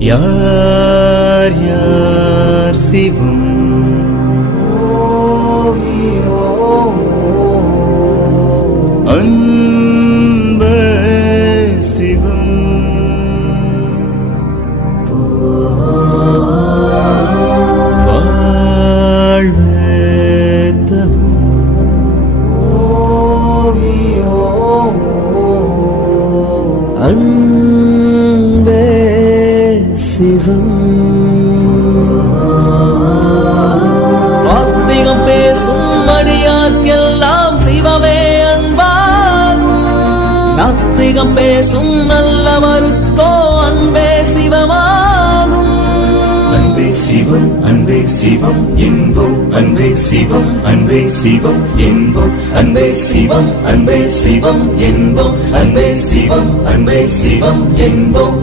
யார் யார் சிவம் அன்ப சிவம் வாழ்வேத்தவம் அன்பே சிவம் வார்த்தைகள் பேசும் அடியார்க்கெல்லாம் சிவமே அன்பாகும். நாத்திகம் பேசும் நல்லவருக்கோ அன்பே சிவமாகும். அன்பே சிவம் அன்பே சிவம் என்போம், அன்பே சிவம் அன்பே சிவம் என்போம், அன்பே சிவம் அன்பே சிவம் என்போம், அன்பே சிவம் அன்பே சிவம் என்போம்.